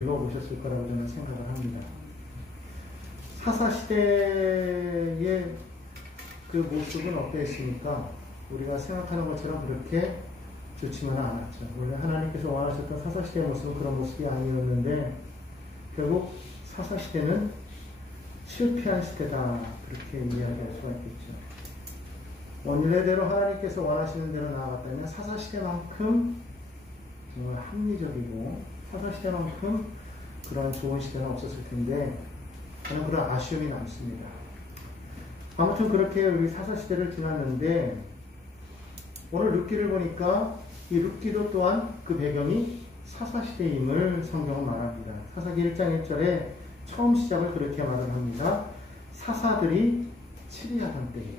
읽어보셨을 거라고 저는 생각을 합니다. 사사시대의 그 모습은 어땠습니까? 우리가 생각하는 것처럼 그렇게 좋지만은 않았죠. 원래 하나님께서 원하셨던 사사시대의 모습은 그런 모습이 아니었는데 결국 사사시대는 실패한 시대다, 그렇게 이야기할 수가 있겠죠. 원래대로 하나님께서 원하시는 대로 나아갔다면 사사시대만큼 정말 합리적이고 사사시대만큼 그런 좋은 시대는 없었을 텐데 저는 그런 아쉬움이 남습니다. 아무튼 그렇게 우리 사사시대를 지났는데 오늘 룻기를 보니까 이 룻기도 또한 그 배경이 사사시대임을 성경은 말합니다. 사사기 1장 1절에 처음 시작을 그렇게 말을 합니다. 사사들이 치리하던 때에.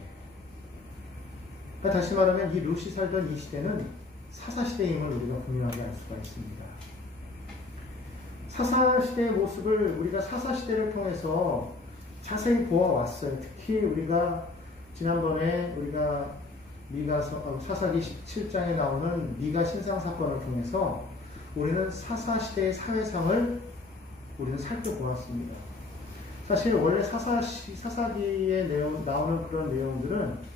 다시 말하면 이 룻이 살던 이 시대는 사사시대임을 우리가 분명하게 알 수가 있습니다. 사사시대의 모습을 우리가 사사시대를 통해서 자세히 보아왔어요. 특히 우리가 지난번에 우리가 사사기 17장에 나오는 미가 신상 사건을 통해서 우리는 사사시대의 사회상을 우리는 살펴보았습니다. 사실 원래 사사기에 나오는 그런 내용들은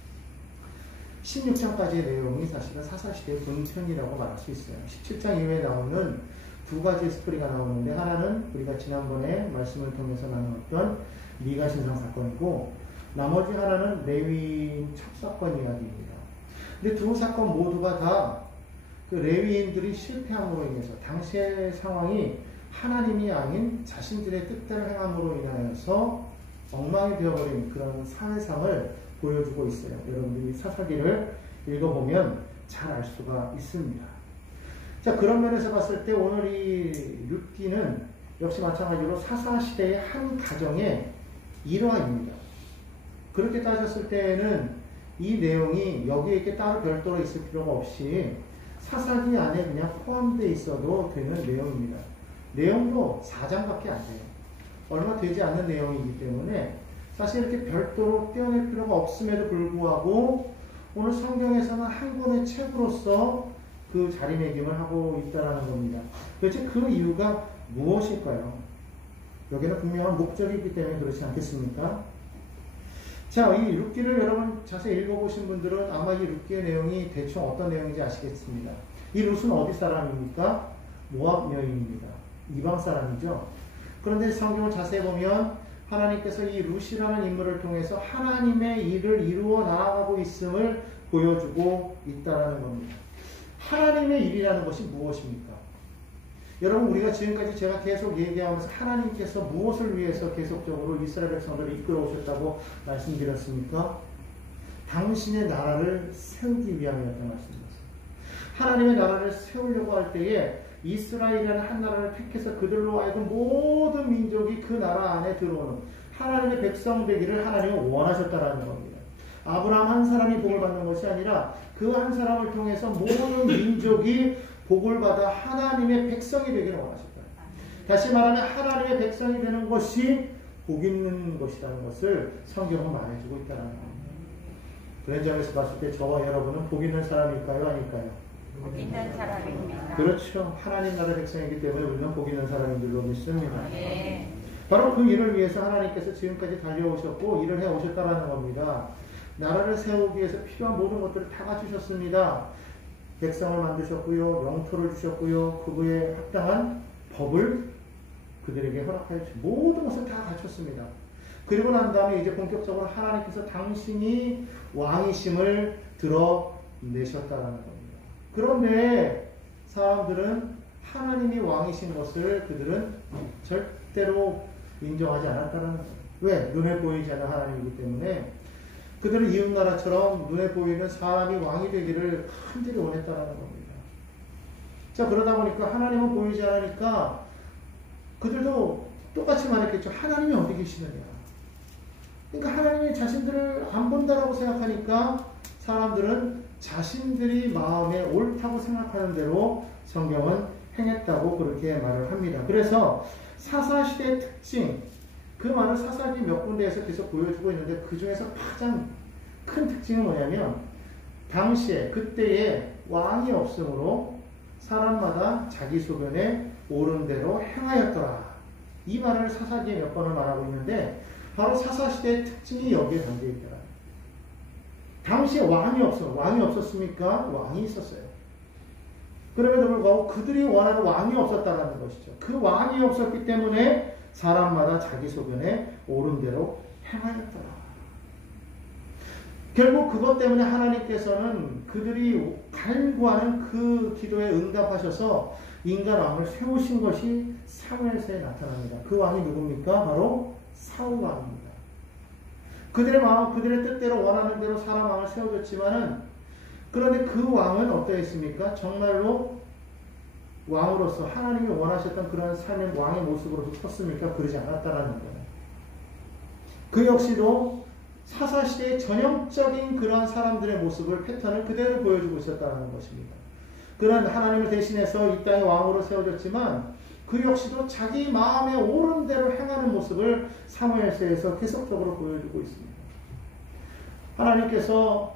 16장까지의 내용이 사실은 사사시대의 본편이라고 말할 수 있어요. 17장 이후에 나오는 두 가지의 스토리가 나오는데 하나는 우리가 지난번에 말씀을 통해서 나눴던 미가 신상 사건이고 나머지 하나는 레위인 첩사건 이야기입니다. 근데 두 사건 모두가 다 그 레위인들이 실패함으로 인해서 당시의 상황이 하나님이 아닌 자신들의 뜻대로 행함으로 인하여서 엉망이 되어버린 그런 사회상을 보여주고 있어요. 여러분들이 사사기를 읽어보면 잘 알 수가 있습니다. 자, 그런 면에서 봤을 때 오늘 이 룻기는 역시 마찬가지로 사사시대의 한 가정의 일화입니다. 그렇게 따졌을 때에는 이 내용이 여기에 이렇게 따로 별도로 있을 필요가 없이 사사기 안에 그냥 포함되어 있어도 되는 내용입니다. 내용도 4장밖에 안 돼요. 얼마 되지 않는 내용이기 때문에 사실 이렇게 별도로 떼어낼 필요가 없음에도 불구하고 오늘 성경에서는 한 권의 책으로서 그 자리매김을 하고 있다는 겁니다. 도대체 그 이유가 무엇일까요? 여기는 분명한 목적이 있기 때문에 그렇지 않겠습니까? 자, 이 룻기를 여러분 자세히 읽어보신 분들은 아마 이 룻기의 내용이 대충 어떤 내용인지 아시겠습니다. 이 룻은 어디 사람입니까? 모압 여인입니다. 이방 사람이죠. 그런데 성경을 자세히 보면 하나님께서 이 룻이라는 인물을 통해서 하나님의 일을 이루어 나아가고 있음을 보여주고 있다는 겁니다. 하나님의 일이라는 것이 무엇입니까? 여러분, 우리가 지금까지 제가 계속 얘기하면서 하나님께서 무엇을 위해서 계속적으로 이스라엘 백성들을 이끌어 오셨다고 말씀드렸습니까? 당신의 나라를 세우기 위함이었다는 말씀이었습니다. 하나님의 나라를 세우려고 할 때에 이스라엘이라는 한 나라를 택해서 그들로 하여금 모든 민족이 그 나라 안에 들어오는 하나님의 백성 되기를 하나님은 원하셨다는 겁니다. 아브라함 한 사람이 복을 받는 것이 아니라 그 한 사람을 통해서 모든 민족이 복을 받아 하나님의 백성이 되기를 원하셨다. 다시 말하면 하나님의 백성이 되는 것이 복 있는 것이라는 것을 성경은 말해주고 있다는 겁니다. 그런 점에서 봤을 때 저와 여러분은 복 있는 사람일까요? 아닐까요? 복 있는 사람입니다. 그렇죠. 하나님 나라 백성이기 때문에 우리는 복 있는 사람인 줄로 믿습니다. 네. 바로 그 일을 위해서 하나님께서 지금까지 달려오셨고 일을 해오셨다는 겁니다. 나라를 세우기 위해서 필요한 모든 것들을 다 갖추셨습니다. 백성을 만드셨고요. 영토를 주셨고요. 그거에 합당한 법을 그들에게 허락하여 주셨고 모든 것을 다 갖췄습니다. 그리고 난 다음에 이제 본격적으로 하나님께서 당신이 왕이심을 드러내셨다는 겁니다. 그런데 사람들은 하나님이 왕이신 것을 그들은 절대로 인정하지 않았다는 거예요. 왜? 눈에 보이지 않는 하나님이기 때문에 그들은 이웃나라처럼 눈에 보이는 사람이 왕이 되기를 간절히 원했다는 겁니다. 자, 그러다 보니까 하나님은 보이지 않으니까 그들도 똑같이 말했겠죠. 하나님이 어디 계시느냐. 그러니까 하나님이 자신들을 안 본다라고 생각하니까 사람들은 자신들이 마음에 옳다고 생각하는 대로 성경은 행했다고 그렇게 말을 합니다. 그래서 사사시대의 특징, 그 말을 사사기 몇 군데에서 계속 보여주고 있는데 그 중에서 가장 큰 특징은 뭐냐면 당시에 그때에 왕이 없으므로 사람마다 자기 소견에 옳은 대로 행하였더라. 이 말을 사사기에 몇 번을 말하고 있는데 바로 사사시대의 특징이 여기에 담겨 있더라. 당시에 왕이 없었습니까? 왕이 있었어요. 그럼에도 불구하고 그들이 원하는 왕이 없었다는 것이죠. 그 왕이 없었기 때문에 사람마다 자기 소견에 옳은 대로 행하였더라. 결국 그것 때문에 하나님께서는 그들이 간구하는 그 기도에 응답하셔서 인간 왕을 세우신 것이 사무엘서에 나타납니다. 그 왕이 누굽니까? 바로 사울 왕입니다. 그들의 마음, 그들의 뜻대로 원하는 대로 사람 왕을 세워줬지만은 그런데 그 왕은 어떠했습니까? 정말로 왕으로서 하나님이 원하셨던 그런 삶의 왕의 모습으로서 섰습니까? 그러지 않았다라는 거예요. 그 역시도 사사시대의 전형적인 그런 사람들의 모습을, 패턴을 그대로 보여주고 있었다는 것입니다. 그런 하나님을 대신해서 이 땅에 왕으로 세워졌지만 그 역시도 자기 마음에 옳은 대로 행하는 모습을 사무엘서에서 계속적으로 보여주고 있습니다. 하나님께서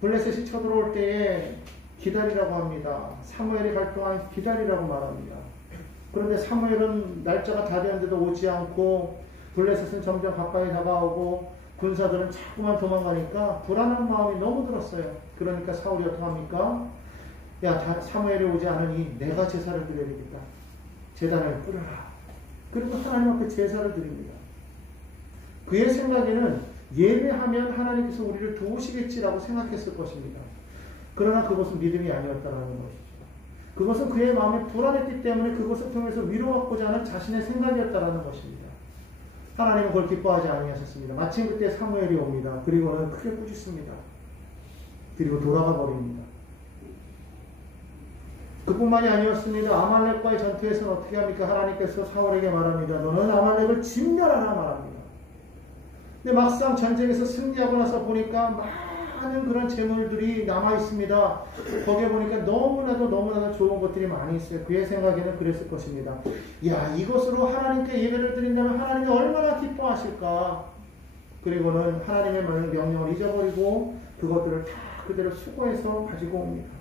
블레셋이 쳐들어올 때에 기다리라고 합니다. 사무엘이 갈 동안 기다리라고 말합니다. 그런데 사무엘은 날짜가 다 되었는데도 오지 않고 블레셋은 점점 가까이 다가오고 군사들은 자꾸만 도망가니까 불안한 마음이 너무 들었어요. 그러니까 사울이 어떻게 합니까? 야, 사무엘이 오지 않으니 내가 제사를 드려야 되겠다. 제단을 뿌려라. 그리고 하나님 앞에 제사를 드립니다. 그의 생각에는 예배하면 하나님께서 우리를 도우시겠지라고 생각했을 것입니다. 그러나 그것은 믿음이 아니었다는 것이죠. 그것은 그의 마음에 불안했기 때문에 그것을 통해서 위로받고자 하는 자신의 생각이었다는 것입니다. 하나님은 그걸 기뻐하지 아니하셨습니다. 마침 그때 사무엘이 옵니다. 그리고는 크게 꾸짖습니다. 그리고 돌아가 버립니다. 그뿐만이 아니었습니다. 아말렉과의 전투에서는 어떻게 합니까? 하나님께서 사울에게 말합니다. 너는 아말렉을 진멸하라 말합니다. 근데 막상 전쟁에서 승리하고 나서 보니까 많은 그런 재물들이 남아있습니다. 거기에 보니까 너무나도 좋은 것들이 많이 있어요. 그의 생각에는 그랬을 것입니다. 야, 이것으로 하나님께 예배를 드린다면 하나님이 얼마나 기뻐하실까. 그리고는 하나님의 명령을 잊어버리고 그것들을 다 그대로 수거해서 가지고 옵니다.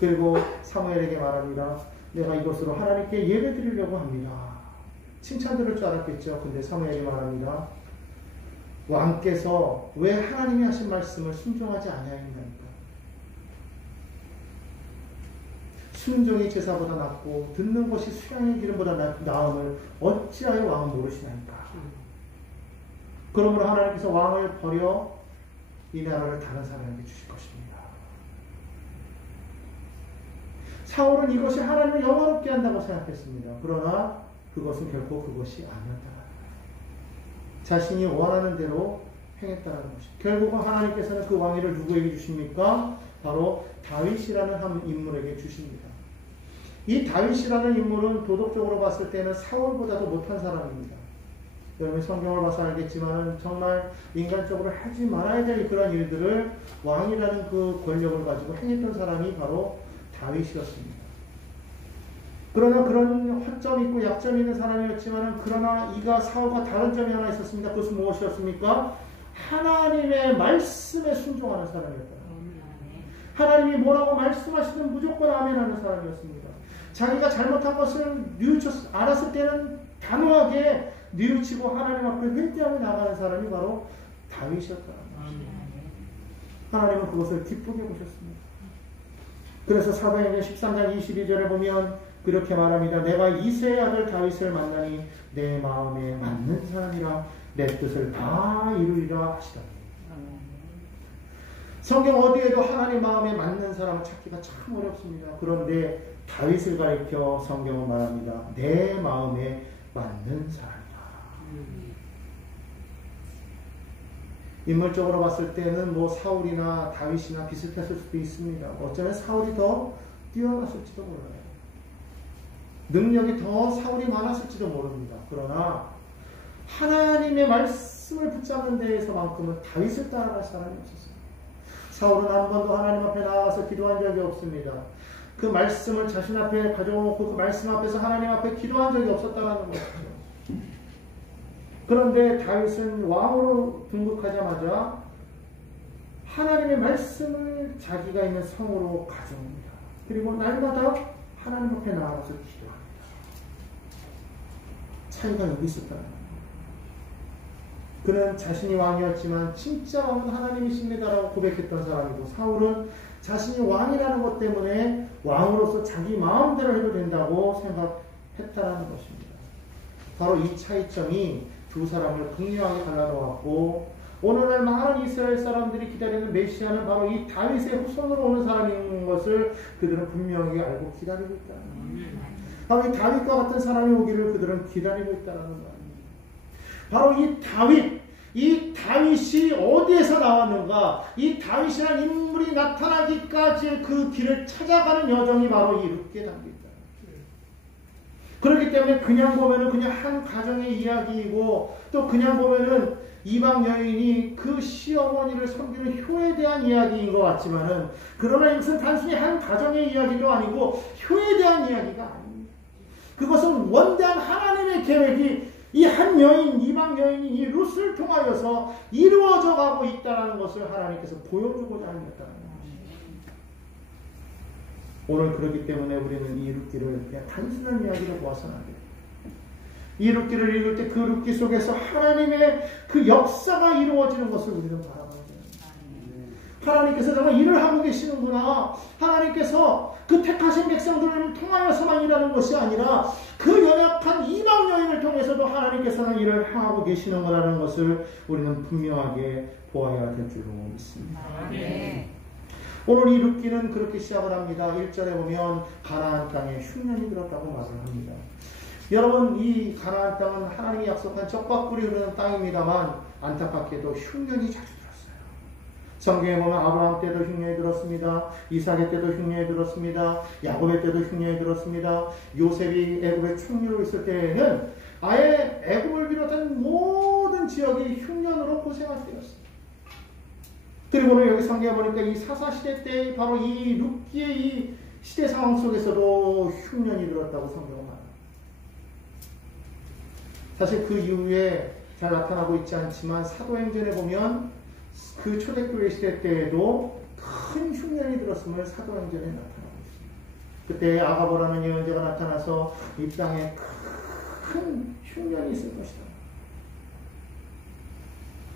그리고 사무엘에게 말합니다. 내가 이것으로 하나님께 예배 드리려고 합니다. 칭찬 들을 줄 알았겠죠. 근데 사무엘이 말합니다. 왕께서 왜 하나님이 하신 말씀을 순종하지 아니하였나이까? 순종이 제사보다 낫고 듣는 것이 수양의 기름보다 나음을 어찌하여 왕은 모르시나이까? 그러므로 하나님께서 왕을 버려 이 나라를 다른 사람에게 주실 것입니다. 사울은 이것이 하나님을 영화롭게 한다고 생각했습니다. 그러나 그것은 결코 그것이 아니었다. 자신이 원하는 대로 행했다는 것입니다. 결국은 하나님께서는 그 왕위를 누구에게 주십니까? 바로 다윗이라는 한 인물에게 주십니다. 이 다윗이라는 인물은 도덕적으로 봤을 때는 사울보다도 못한 사람입니다. 여러분 성경을 봐서 알겠지만 정말 인간적으로 하지 말아야 될 그런 일들을 왕이라는 그 권력을 가지고 행했던 사람이 바로 다윗이었습니다. 그러나 그런 허점이 있고 약점이 있는 사람이었지만 그러나 이가 사울과 다른 점이 하나 있었습니다. 그것은 무엇이었습니까? 하나님의 말씀에 순종하는 사람이었다. 하나님이 뭐라고 말씀하시든 무조건 아멘하는 사람이었습니다. 자기가 잘못한 것을 알았을 때는 단호하게 뉘우치고 하나님 앞에 회개하며 나가는 사람이 바로 다윗이었다는 것입니다. 하나님은 그것을 기쁘게 보셨습니다. 그래서 사도행전 13장 22절에 보면 그렇게 말합니다. 내가 이새의 아들 다윗을 만나니 내 마음에 맞는 사람이라 내 뜻을 다 이루리라 하시더니. 성경 어디에도 하나님 마음에 맞는 사람을 찾기가 참 어렵습니다. 그런데 다윗을 가리켜 성경은 말합니다. 내 마음에 맞는 사람이다. 인물적으로 봤을 때는 뭐 사울이나 다윗이나 비슷했을 수도 있습니다. 어쩌면 사울이 더 뛰어났을지도 몰라요. 능력이 더 사울이 많았을지도 모릅니다. 그러나 하나님의 말씀을 붙잡는 데에서만큼은 다윗을 따라갈 사람이 없었습니다. 사울은 한 번도 하나님 앞에 나가서 기도한 적이 없습니다. 그 말씀을 자신 앞에 가져오고 그 말씀 앞에서 하나님 앞에 기도한 적이 없었다는 것이죠. 그런데 다윗은 왕으로 등극하자마자 하나님의 말씀을 자기가 있는 성으로 가져옵니다. 그리고 날마다 하나님 앞에 나아가서 기도합니다. 차이가 여기 있었다는 거예요. 그는 자신이 왕이었지만 진짜 왕은 하나님이십니다라고 고백했던 사람이고, 사울은 자신이 왕이라는 것 때문에 왕으로서 자기 마음대로 해도 된다고 생각했다는 것입니다. 바로 이 차이점이 두 사람을 극렬하게 갈라놓았고, 오늘날 많은 이스라엘 사람들이 기다리는 메시아는 바로 이 다윗의 후손으로 오는 사람인 것을 그들은 분명히 알고 기다리고 있다는 거예요. 바로 이 다윗과 같은 사람이 오기를 그들은 기다리고 있다는 거예요. 바로 이 다윗이 어디에서 나왔는가? 이 다윗이라는 인물이 나타나기까지 그 길을 찾아가는 여정이 바로 이 룻기에 담겨있다. 그렇기 때문에 그냥 보면은 그냥 한 가정의 이야기이고, 또 그냥 보면은 이방 여인이 그 시어머니를 섬기는 효에 대한 이야기인 것 같지만은, 그러나 이것은 단순히 한 가정의 이야기도 아니고 효에 대한 이야기가 아닙니다. 그것은 원대한 하나님의 계획이 이 한 여인, 이방 여인이 이 룻을 통하여서 이루어져 가고 있다는 것을 하나님께서 보여주고자 하셨다는 것입니다. 오늘 그렇기 때문에 우리는 이 룻기를 그냥 단순한 이야기로 보아서는 안 돼요. 이 룻기를 읽을 때 그 룻기 속에서 하나님의 그 역사가 이루어지는 것을 우리는 바라봐야 돼요. 하나님께서 정말 일을 하고 계시는구나. 하나님께서 그 택하신 백성들을 통하여서만 일하는 것이 아니라 그 연약한 이방 여인을 통해서도 하나님께서는 일을 하고 계시는 거라는 것을 우리는 분명하게 보아야 될 줄로 믿습니다. 오늘 이 룻기는 그렇게 시작을 합니다. 1절에 보면 가나안 땅에 흉년이 들었다고 말을 합니다. 여러분, 이 가나안 땅은 하나님이 약속한 젖과 꿀이 흐르는 땅입니다만 안타깝게도 흉년이 자주 들었어요. 성경에 보면 아브라함 때도 흉년이 들었습니다. 이삭의 때도 흉년이 들었습니다. 야곱의 때도 흉년이 들었습니다. 요셉이 애굽에 총리로 있을 때에는 아예 애굽을 비롯한 모든 지역이 흉년으로 고생할 때였습니다. 그리고 오늘 여기 성경에 보니까 이 사사시대 때 바로 이 룻기의 이 시대 상황 속에서도 흉년이 들었다고 성경은 말합니다. 사실 그 이후에 잘 나타나고 있지 않지만 사도행전에 보면 그 초대교회 시대 때에도 큰 흉년이 들었음을 사도행전에 나타나고 있습니다. 그때 아가보라는 예언자가 나타나서 이 땅에 큰 흉년이 있을 것이다.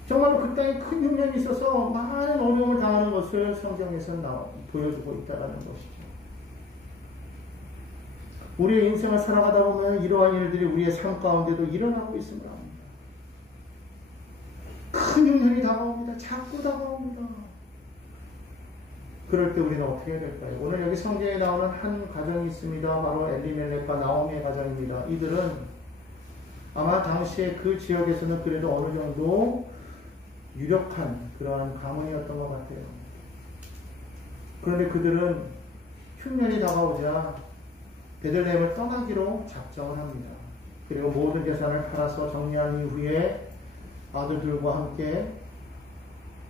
정말로 그 땅에 큰 흉년이 있어서 많은 어려움을 당하는 것을 성경에서 보여주고 있다는 것이죠. 우리의 인생을 살아가다 보면 이러한 일들이 우리의 삶 가운데도 일어나고 있음을 압니다. 큰 흉년이 다가옵니다. 자꾸 다가옵니다. 그럴 때 우리는 어떻게 해야 될까요? 오늘 여기 성경에 나오는 한 가정이 있습니다. 바로 엘리멜렉과 나오미의 가정입니다. 이들은 아마 당시에 그 지역에서는 그래도 어느 정도 유력한 그러한 가문이었던 것 같아요. 그런데 그들은 흉년이 다가오자 베들레헴을 떠나기로 작정을 합니다. 그리고 모든 재산을 팔아서 정리한 이후에 아들들과 함께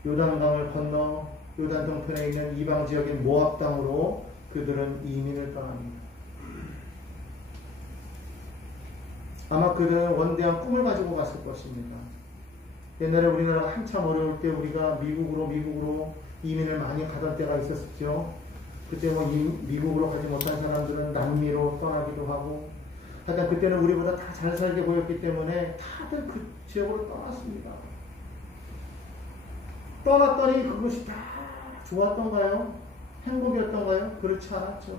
요단강을 건너 요단 동편에 있는 이방 지역인 모압 땅으로 그들은 이민을 떠납니다. 아마 그들은 원대한 꿈을 가지고 갔을 것입니다. 옛날에 우리나라가 한참 어려울 때 우리가 미국으로 이민을 많이 가던 때가 있었죠. 그때 뭐 미국으로 가지 못한 사람들은 남미로 떠나기도 하고, 하여튼 그때는 우리보다 다 잘 살게 보였기 때문에 다들 그 지역으로 떠났습니다. 떠났더니 그것이 다 좋았던가요? 행복이었던가요? 그렇지 않았죠.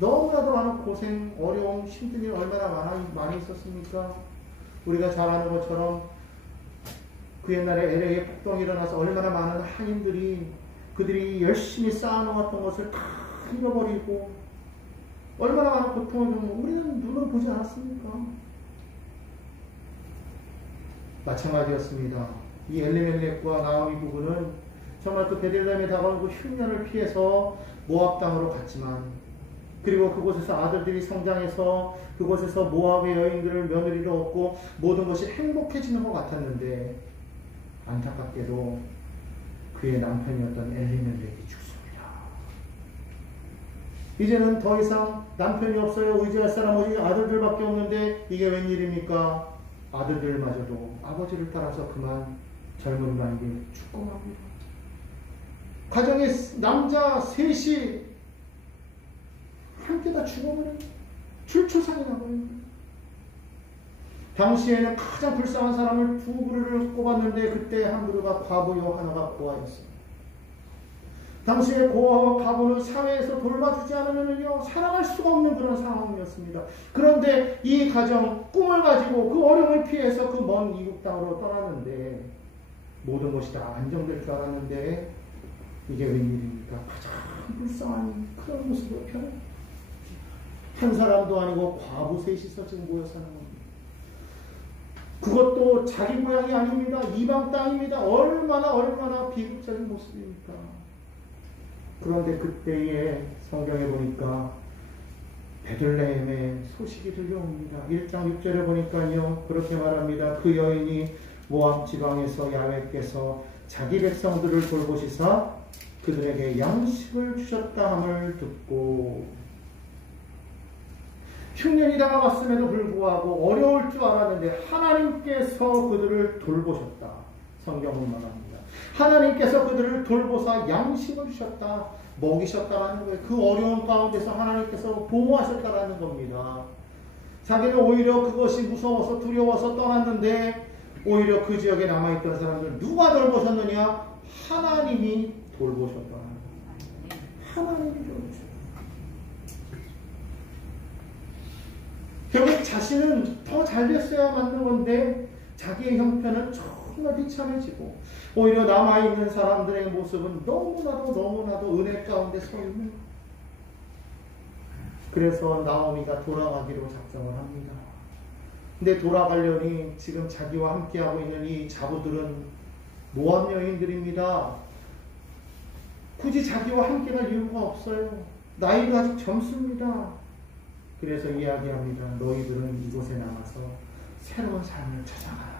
너무나도 많은 고생, 어려움, 힘든 일 얼마나 많이 있었습니까? 우리가 잘 아는 것처럼 그 옛날에 LA에 폭동이 일어나서 얼마나 많은 한인들이 그들이 열심히 쌓아놓았던 것을 다 잃어버리고 얼마나 많은 고통을 주는 우리는 눈으로 보지 않았습니까? 마찬가지였습니다. 이 엘리멜렉과 나오미 부부는 정말 그 베들레헴에 다가온 그 흉년을 피해서 모압 땅으로 갔지만, 그리고 그곳에서 아들들이 성장해서 그곳에서 모압의 여인들을 며느리로 얻고 모든 것이 행복해지는 것 같았는데, 안타깝게도 그의 남편이었던 엘리멜렉이 죽습니다. 이제는 더 이상 남편이 없어요. 의지할 사람 오직 아들들밖에 없는데 이게 웬일입니까? 아들들마저도 아버지를 따라서 그만 젊은 나이에 죽고 맙니다. 가정에 남자 셋이 함께 다 죽어버려요. 출초상이 나버려요. 당시에는 가장 불쌍한 사람을 두 그루를 꼽았는데 그때 한 그루가 과부요, 하나가 고아였어요. 당시에 고아와 과부는 사회에서 돌봐주지 않으면요 살아갈 수가 없는 그런 상황이었습니다. 그런데 이 가정 꿈을 가지고 그 어려움을 피해서 그 먼 이국 땅으로 떠나는데 모든 것이 다 안정될 줄 알았는데 이게 웬일입니까? 가장 불쌍한 그런 모습으로 변해. 한 사람도 아니고 과부 셋이서 지금 모여 사는 겁니다. 그것도 자기 고향이 아닙니다. 이방 땅입니다. 얼마나 비극적인 모습입니까? 그런데 그때에 성경에 보니까 베들레헴의 소식이 들려옵니다. 1장 6절에 보니까요 그렇게 말합니다. 그 여인이 모압 지방에서 야훼께서 자기 백성들을 돌보시사 그들에게 양식을 주셨다 함을 듣고, 흉년이 다가왔음에도 불구하고 어려울 줄 알았는데 하나님께서 그들을 돌보셨다. 성경은 말합니다. 하나님께서 그들을 돌보사 양식을 주셨다, 먹이셨다라는 거예요. 그 어려운 가운데서 하나님께서 보호하셨다라는 겁니다. 자기는 오히려 그것이 무서워서 두려워서 떠났는데 오히려 그 지역에 남아있던 사람들 누가 돌보셨느냐? 하나님이 돌보셨다라는 거예요. 하나님이 돌보셨다. 결국 자신은 더 잘 됐어야 맞는 건데 자기의 형편은 정말 비참해지고 오히려 남아있는 사람들의 모습은 너무나도 은혜 가운데 서 있는. 그래서 나오미가 돌아가기로 작정을 합니다. 근데 돌아가려니 지금 자기와 함께하고 있는 이 자부들은 모압 여인들입니다. 굳이 자기와 함께할 이유가 없어요. 나이가 아직 젊습니다. 그래서 이야기합니다. 너희들은 이곳에 남아서 새로운 삶을 찾아가라.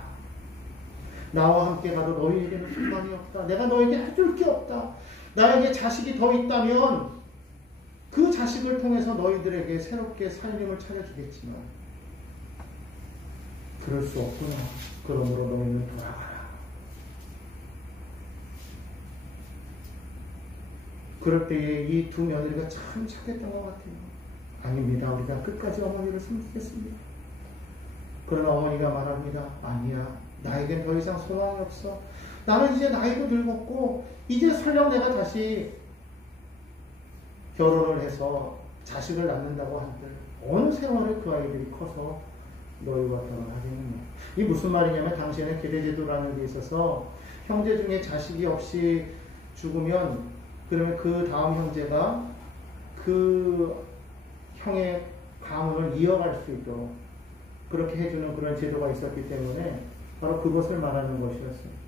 나와 함께 가도 너희에게는 소망이 없다. 내가 너에게 해줄 게 없다. 나에게 자식이 더 있다면 그 자식을 통해서 너희들에게 새롭게 살림을 차려주겠지만 그럴 수 없구나. 그러므로 너희는 돌아가라. 그럴 때에 이 두 며느리가 참 착했던 것 같아요. 아닙니다. 우리가 끝까지 어머니를 섬기겠습니다. 그러나 어머니가 말합니다. 아니야. 나에겐 더 이상 소망이 없어. 나는 이제 나이도 늙었고 이제 설령 내가 다시 결혼을 해서 자식을 낳는다고 한들 어느 세월에 그 아이들이 커서 너희와 결혼하겠느냐. 이 무슨 말이냐면 당시에는 계대제도라는 게 있어서 형제 중에 자식이 없이 죽으면 그러면 그 다음 형제가 그 형의 가문을 이어갈 수 있도록 그렇게 해주는 그런 제도가 있었기 때문에 바로 그것을 말하는 것이었어요.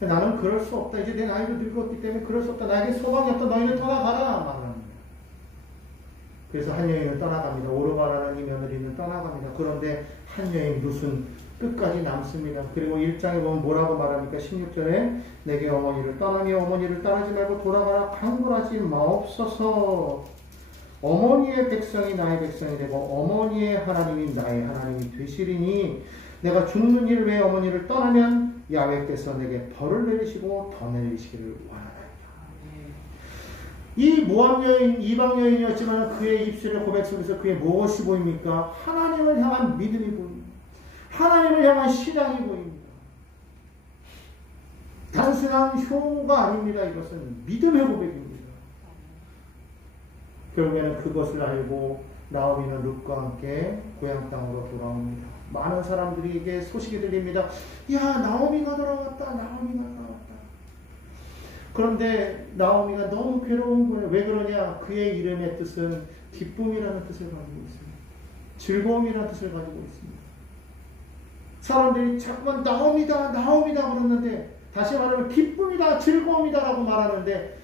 나는 그럴 수 없다. 이제 내 나이도 늙었기 때문에 그럴 수 없다. 나에게 소망이 없다. 너희는 떠나가라. 말합니다. 그래서 한 여인은 떠나갑니다. 오르바라는 이 며느리는 떠나갑니다. 그런데 한 여인 룻은 끝까지 남습니다. 그리고 1장에 보면 뭐라고 말합니까? 16절에 내게 어머니를 떠나며 어머니를 따르지 말고 돌아가라. 강구하지 마옵소서. 어머니의 백성이 나의 백성이 되고 어머니의 하나님이 나의 하나님이 되시리니 내가 죽는 일 외에 어머니를 떠나면 야훼께서 내게 벌을 내리시고 더 내리시기를 원하나이다. 이 모압 여인, 이방 여인이었지만 그의 입술의 고백 속에서 그의 무엇이 보입니까? 하나님을 향한 믿음이 보입니다. 하나님을 향한 신앙이 보입니다. 단순한 효가 아닙니다. 이것은 믿음의 고백입니다. 결국에는 그것을 알고 나오미는 룻과 함께 고향 땅으로 돌아옵니다. 많은 사람들에게 소식이 들립니다. 야, 나오미가 돌아왔다. 나오미가 돌아왔다. 그런데 나오미가 너무 괴로운 거예요. 왜 그러냐? 그의 이름의 뜻은 기쁨이라는 뜻을 가지고 있습니다. 즐거움이라는 뜻을 가지고 있습니다. 사람들이 자꾸만 나오미다 그러는데 다시 말하면 기쁨이다, 즐거움이다라고 말하는데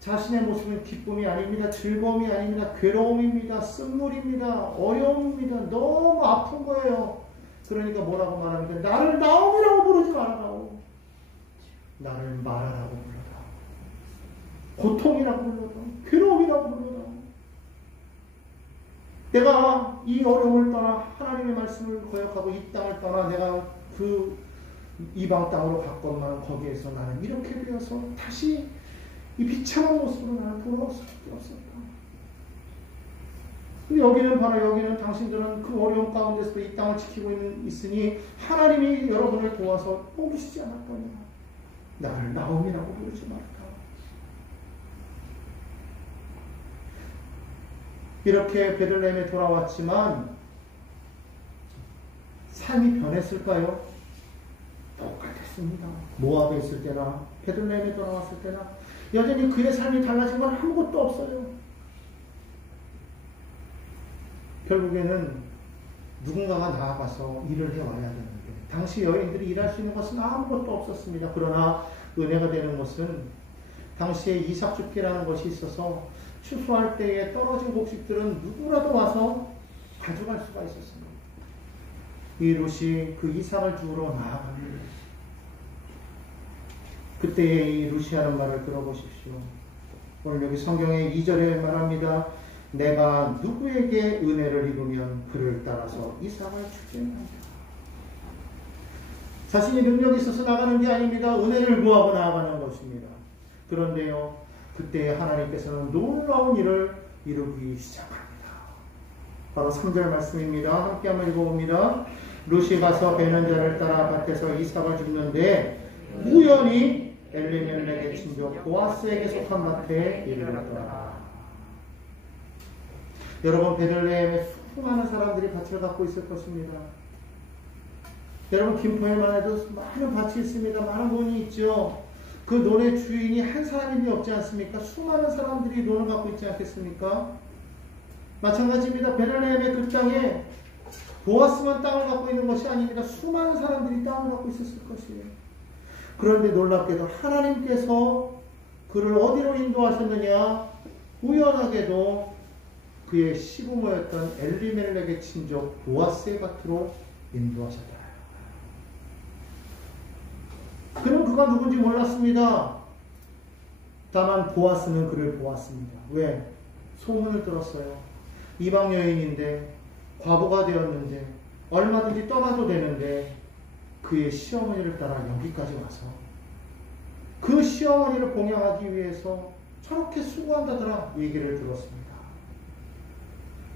자신의 모습은 기쁨이 아닙니다. 즐거움이 아닙니다. 괴로움입니다. 쓴물입니다. 어려움입니다. 너무 아픈 거예요. 그러니까 뭐라고 말합니까? 나를 나오미라고 부르지 말아라고. 나를 마라라고 불러라. 고통이라고 불러라. 괴로움이라고 불러라. 내가 이 어려움을 떠나 하나님의 말씀을 거역하고 이 땅을 떠나 내가 그 이방 땅으로 갔건만 거기에서 나는 이렇게 되어서 다시 이 비참한 모습으로 나는 돌아올 수밖에 없었다. 근데 여기는 바로 여기는 당신들은 그 어려운 가운데서도 이 땅을 지키고 있으니 하나님이 여러분을 도와서 뽑으시지 않았거냐. 나를 나옴이라고 부르지 말까. 이렇게 베들레헴에 돌아왔지만 삶이 변했을까요? 똑같았습니다. 모압에 있을 때나 베들레헴에 돌아왔을 때나 여전히 그의 삶이 달라진 건 아무것도 없어요. 결국에는 누군가가 나아가서 일을 해와야 되는데 당시 여인들이 일할 수 있는 것은 아무것도 없었습니다. 그러나 은혜가 되는 것은 당시에 이삭줍기라는 것이 있어서 추수할 때에 떨어진 곡식들은 누구라도 와서 가져갈 수가 있었습니다. 이 룻이 그 이삭을 주우러 나아갑니다. 그때에 이 룻이 하는 말을 들어보십시오. 오늘 여기 성경의 2절에 말합니다. 내가 누구에게 은혜를 입으면 그를 따라서 이삭을 주겠느냐. 자신이 능력이 있어서 나가는 게 아닙니다. 은혜를 구하고 나아가는 것입니다. 그런데요, 그때 하나님께서는 놀라운 일을 이루기 시작합니다. 바로 3절 말씀입니다. 함께 한번 읽어봅니다. 룻이 가서 베는 자를 따라 밭에서 이삭을 줍는데 우연히 엘리멜렉의 친족 보아스에게 속한 밭에 이르렀더라. 여러분, 베들레헴에 수많은 사람들이 밭을 갖고 있을 것입니다. 여러분, 김포에만 해도 많은 밭이 있습니다. 많은 논이 있죠. 그 논의 주인이 한 사람이 없지 않습니까? 수많은 사람들이 논을 갖고 있지 않겠습니까? 마찬가지입니다. 베들레헴의 그 땅에 보아스만 땅을 갖고 있는 것이 아닙니다. 수많은 사람들이 땅을 갖고 있었을 것이에요. 그런데 놀랍게도 하나님께서 그를 어디로 인도하셨느냐? 우연하게도 그의 시부모였던 엘리멜렉의 친족 보아스의 밭으로 인도하셨다. 그는 그가 누군지 몰랐습니다. 다만 보아스는 그를 보았습니다. 왜? 소문을 들었어요. 이방 여인인데 과부가 되었는데 얼마든지 떠나도 되는데 그의 시어머니를 따라 여기까지 와서 그 시어머니를 봉양하기 위해서 저렇게 수고한다더라 얘기를 들었습니다.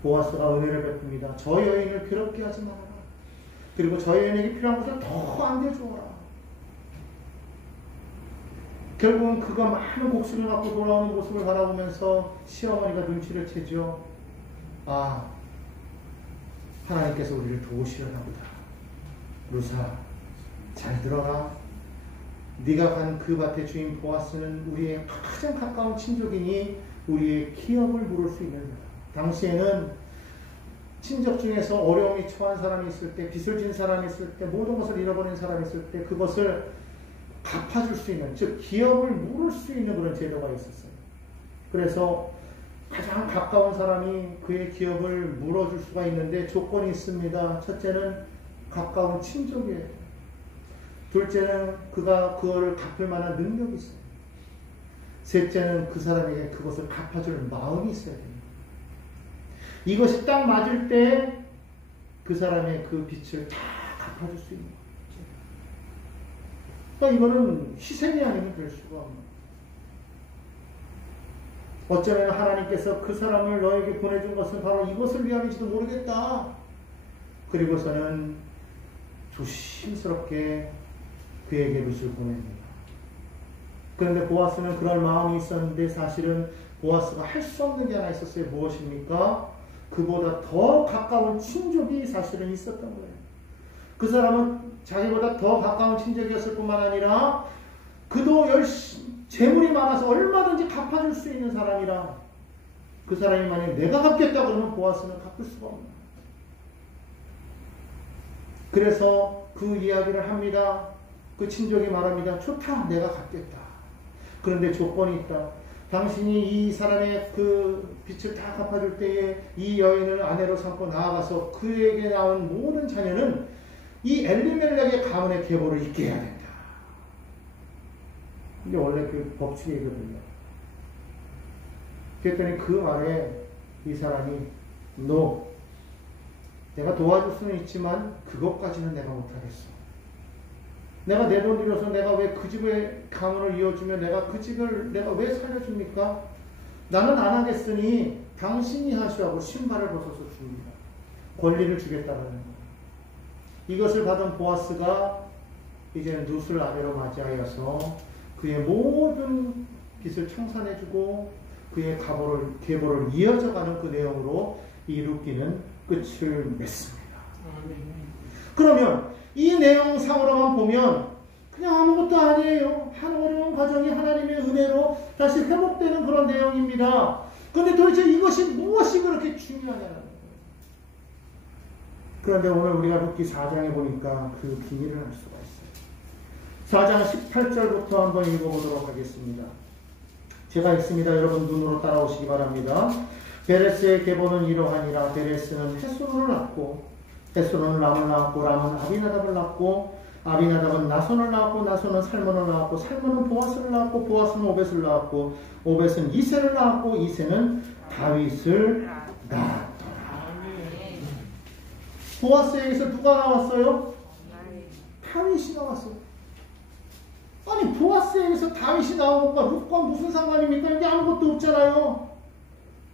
보아스가 은혜를 베풉니다. 저 여인을 괴롭게 하지 마라. 그리고 저 여인에게 필요한 것을 더 안겨주어라. 결국은 그가 많은 곡식을 갖고 돌아오는 모습을 바라보면서 시어머니가 눈치를 채죠. 아, 하나님께서 우리를 도우시려나 보다. 루사, 잘 들어라. 네가 간 그 밭의 주인 보아스는 우리의 가장 가까운 친족이니 우리의 기업을 물을 수 있는 자다. 당시에는 친족 중에서 어려움이 처한 사람이 있을 때, 빚을 진 사람이 있을 때, 모든 것을 잃어버린 사람이 있을 때 그것을 갚아줄 수 있는, 즉 기업을 물을 수 있는 그런 제도가 있었어요. 그래서 가장 가까운 사람이 그의 기업을 물어줄 수가 있는데 조건이 있습니다. 첫째는 가까운 친족이에요. 둘째는 그가 그거를 갚을 만한 능력이 있어요. 셋째는 그 사람에게 그것을 갚아줄 마음이 있어야 됩니다. 이것이 딱 맞을 때 그 사람의 그 빚을 다 갚아줄 수 있는 거예요. 그러니까 이거는 희생이 아니면 될 수가 없는 거예요. 어쩌면 하나님께서 그 사람을 너에게 보내준 것은 바로 이것을 위함인지도 모르겠다. 그리고서는 조심스럽게 그에게 룻을 보냅니다. 그런데 보아스는 그럴 마음이 있었는데 사실은 보아스가 할 수 없는 게 하나 있었어요. 무엇입니까? 그보다 더 가까운 친족이 사실은 있었던 거예요. 그 사람은 자기보다 더 가까운 친족이었을 뿐만 아니라 그도 재물이 많아서 얼마든지 갚아줄 수 있는 사람이라 그 사람이 만약 내가 갚겠다 그러면 보아스는 갚을 수가 없는 거예요. 그래서 그 이야기를 합니다. 그 친족이 말합니다. 좋다, 내가 갚겠다. 그런데 조건이 있다. 당신이 이 사람의 그 빚을 다 갚아줄 때에 이 여인을 아내로 삼고 나아가서 그에게 낳은 모든 자녀는 이 엘리멜렉의 가문의 계보를 잇게 해야 된다. 이게 원래 그 법칙이거든요. 그랬더니 그 말에 이 사람이 너 내가 도와줄 수는 있지만 그것까지는 내가 못하겠어. 내가 내 돈 들여서 내가 왜 그 집의 가문을 이어주면 내가 그 집을 내가 왜 살려줍니까? 나는 안 하겠으니 당신이 하시라고 신발을 벗어서 줍니다. 권리를 주겠다는 거예요. 이것을 받은 보아스가 이제 룻을 아내로 맞이하여서 그의 모든 빚을 청산해주고 그의 계보를 이어져가는 그 내용으로 이 룻기는 끝을 맺습니다. 그러면 이 내용상으로만 보면 그냥 아무것도 아니에요. 한 어려운 과정이 하나님의 은혜로 다시 회복되는 그런 내용입니다. 그런데 도대체 이것이 무엇이 그렇게 중요하냐는 거예요. 그런데 오늘 우리가 룻기 4장에 보니까 그 비밀을 알 수가 있어요. 4장 18절부터 한번 읽어보도록 하겠습니다. 제가 읽습니다. 여러분 눈으로 따라오시기 바랍니다. 베레스의 계보는 이러하니라. 베레스는 헤스론을 낳고 헤스론은 람을 낳았고 람은 아비나답을 낳고 아비나답은 나손을 낳았고 나손은 살몬을 낳았고 살몬은 보아스를 낳았고 보아스는 오벳을 낳았고 오벳은 이새를 낳았고 이새는 다윗을 낳았더라. 보아스에게서 누가 나왔어요? 다윗이 나왔어요. 아니 보아스에게서 다윗이 나온 것과 룻과 무슨 상관입니까? 이게 아무것도 없잖아요.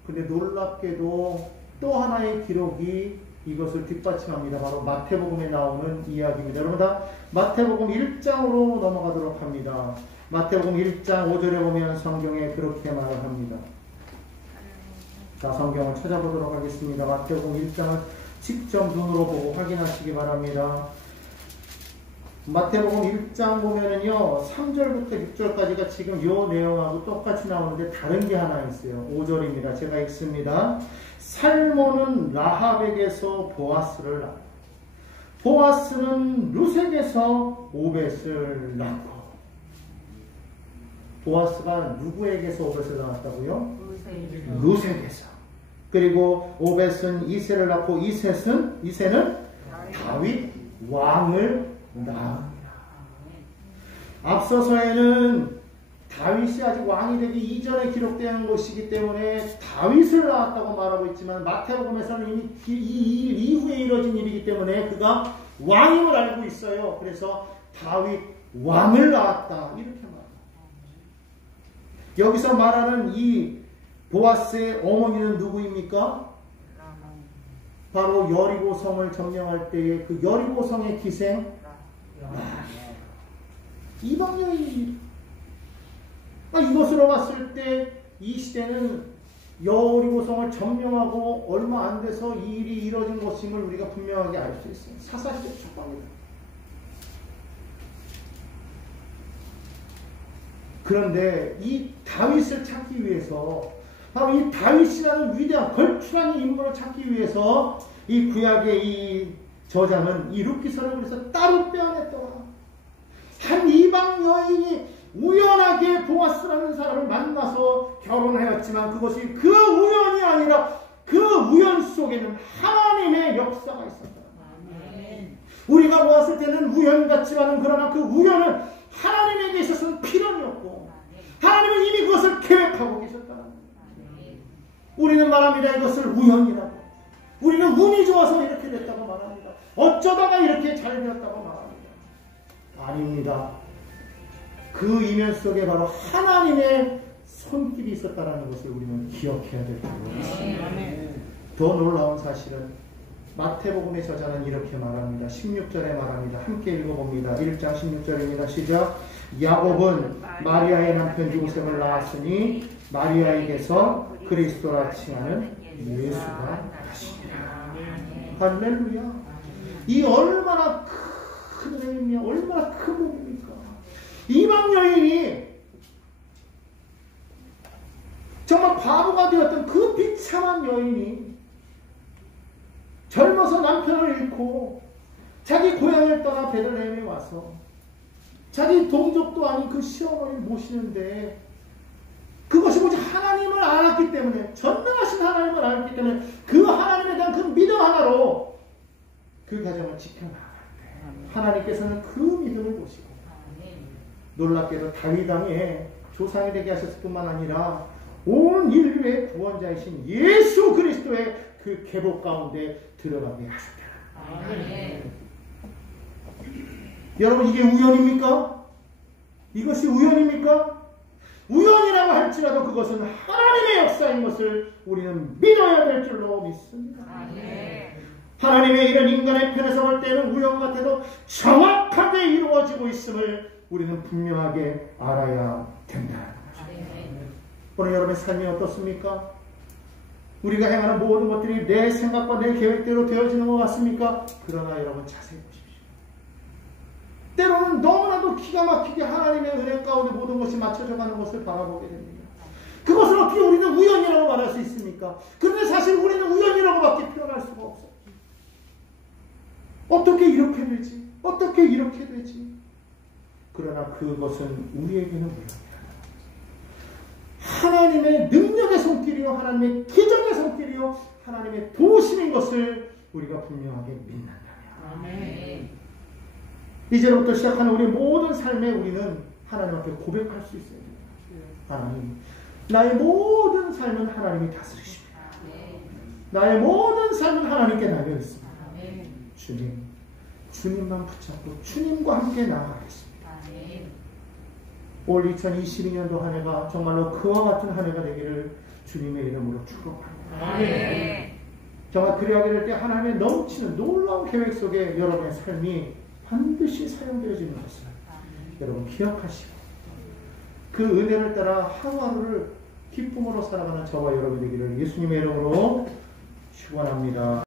근데 놀랍게도 또 하나의 기록이 이것을 뒷받침합니다. 바로 마태복음에 나오는 이야기입니다. 여러분 다 마태복음 1장으로 넘어가도록 합니다. 마태복음 1장 5절에 보면 성경에 그렇게 말을 합니다. 자, 성경을 찾아보도록 하겠습니다. 마태복음 1장을 직접 눈으로 보고 확인하시기 바랍니다. 마태복음 1장 보면은요, 3절부터 6절까지가 지금 요 내용하고 똑같이 나오는데 다른 게 하나 있어요. 5절입니다. 제가 읽습니다. 살몬은 라합에게서 보아스를 낳고, 보아스는 룻에게서 오벳을 낳고. 보아스가 누구에게서 오벳을 낳았다고요? 룻에게서. 그리고 오벳은 이새를 낳고 이새는 다윗 왕을 낳습니다. 앞서서에는 다윗이 아직 왕이 되기 이전에 기록되는 것이기 때문에 다윗을 낳았다고 말하고 있지만 마태복음에서는 이미 이 일 이후에 이뤄진 일이기 때문에 그가 왕임을 알고 있어요. 그래서 다윗 왕을 낳았다 이렇게 말합니다. 여기서 말하는 이 보아스의 어머니는 누구입니까? 바로 여리고성을 점령할 때의 그 여리고성의 기생 이방 여인입니다. 이것으로 봤을 때 이 시대는 여리고성을 점령하고 얼마 안 돼서 이 일이 이뤄진 것임을 우리가 분명하게 알 수 있어요. 사사시대 초반입니다. 그런데 이 다윗을 찾기 위해서 바로 이 다윗이라는 위대한 걸출한 인물을 찾기 위해서 이 구약의 이 저자는 이 룻기서를 그래서 따로 빼어냈더라. 한 이방 여인이 우연하게 보아스라는 사람을 만나서 결혼하였지만 그것이 그 우연이 아니라 그 우연 속에는 하나님의 역사가 있었다. 우리가 보았을 때는 우연 같지만은 그러나 그 우연은 하나님에게 있어서는 필연이었고 하나님은 이미 그것을 계획하고 계셨다. 우리는 말합니다. 이것을 우연이라고. 우리는 운이 좋아서 이렇게 됐다고 말합니다. 어쩌다가 이렇게 잘 되었다고 말합니다. 아닙니다. 그 이면 속에 바로 하나님의 손길이 있었다는 것을 우리는 기억해야 될 거예요. 더 놀라운 사실은 마태복음의 저자는 이렇게 말합니다. 16절에 말합니다. 함께 읽어봅니다. 1장 16절입니다. 시작. 야곱은 마리아의 남편 요셉을 낳았으니 마리아에게서 그리스도라 칭하는 예수가 나시니라. 할렐루야. 이 얼마나 큰 은혜입니까? 얼마나 큰 복입니까? 이방 여인이 정말 바보가 되었던 그 비참한 여인이 젊어서 남편을 잃고 자기 고향을 떠나 베들레헴에 와서 자기 동족도 아닌 그 시어머니를 모시는데 그것이 오직 하나님을 알았기 때문에 전능하신 하나님을 알았기 때문에 그 하나님에 대한 그 믿음 하나로 그 가정을 지켜나갈 때 하나님께서는 그 믿음을 보시고 놀랍게도 다윗 왕의 조상이 되게 하셨을 뿐만 아니라 온 인류의 구원자이신 예수 그리스도의 그 계보 가운데 들어가게 하셨다. 여러분 이게 우연입니까? 이것이 우연입니까? 우연이라고 할지라도 그것은 하나님의 역사인 것을 우리는 믿어야 될 줄로 믿습니다. 하나님의 이런 인간의 편에서 볼 때는 우연 같아도 정확하게 이루어지고 있음을 우리는 분명하게 알아야 된다. 오늘 여러분의 삶이 어떻습니까? 우리가 행하는 모든 것들이 내 생각과 내 계획대로 되어지는 것 같습니까? 그러나 여러분 자세히 보십시오. 때로는 너무나도 기가 막히게 하나님의 은혜 가운데 모든 것이 맞춰져 가는 것을 바라보게 됩니다. 그것을 어떻게 우리는 우연이라고 말할 수 있습니까? 그런데 사실 우리는 우연이라고밖에 표현할 수가 없어요. 어떻게 이렇게 되지? 어떻게 이렇게 되지? 그러나 그것은 우리에게는 우연이다. 하나님의 능력의 손길이요, 하나님의 기적의 손길이요, 하나님의 도우심인 것을 우리가 분명하게 믿는다면, 이제부터 시작하는 우리 모든 삶에 우리는 하나님 앞에 고백할 수 있어야 됩니다. 하나님, 나의 모든 삶은 하나님이 다스리십니다. 나의 모든 삶은 하나님께 달려 있습니다. 주님, 주님만 붙잡고 주님과 함께 나아가겠습니다. 올 2022년도 한 해가 정말로 그와 같은 한 해가 되기를 주님의 이름으로 축복합니다. 정말 그리하게 될 때 하나님의 넘치는 놀라운 계획 속에 여러분의 삶이 반드시 사용되어지는 것을 여러분 기억하시고 그 은혜를 따라 하루하루를 기쁨으로 살아가는 저와 여러분 되기를 예수님의 이름으로 축원합니다.